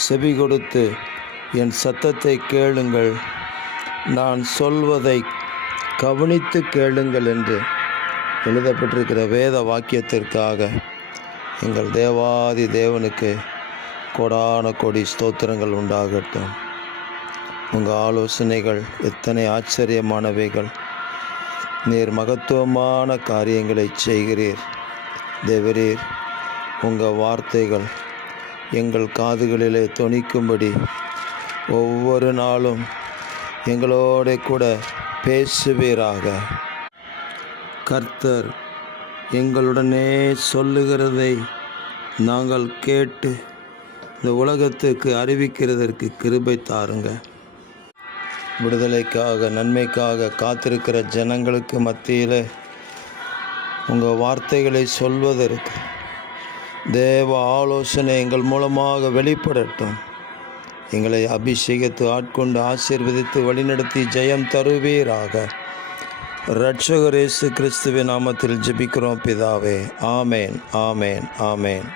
செவி கொடுத்து என் சத்தத்தை கேளுங்கள், நான் சொல்வதை கவனித்து கேளுங்கள் என்று எழுதப்பட்டிருக்கிற வேத வாக்கியத்திற்காக எங்கள் தேவாதி தேவனுக்கு கோடான கோடி ஸ்தோத்திரங்கள் உண்டாகட்டும். உங்கள் ஆலோசனைகள் எத்தனை ஆச்சரியமானவைகள். நீர் மகத்துவமான காரியங்களை செய்கிறீர். தேவரீர், உங்கள் வார்த்தைகள் எங்கள் காதுகளிலே தொனிக்கும்படி ஒவ்வொரு நாளும் எங்களோட கூட பேசுவீராக. கர்த்தர் எங்களுடனே சொல்லுகிறதை நாங்கள் கேட்டு இந்த உலகத்துக்கு அறிவிக்கிறதற்கு கிருபை தாருங்க. விடுதலைக்காக நன்மைக்காக காத்திருக்கிற ஜனங்களுக்கு மத்தியில் உங்கள் வார்த்தைகளை சொல்வதற்கு தேவ ஆலோசனை எங்கள் மூலமாக வெளிப்படட்டும். எங்களை அபிஷேகித்து ஆட்கொண்டு ஆசீர்வதித்து வழிநடத்தி ஜெயம் தருவீராக. இரட்சகர் இயேசு கிறிஸ்துவின் நாமத்தில் ஜெபிக்கிறோம் பிதாவே. ஆமேன், ஆமேன், ஆமேன்.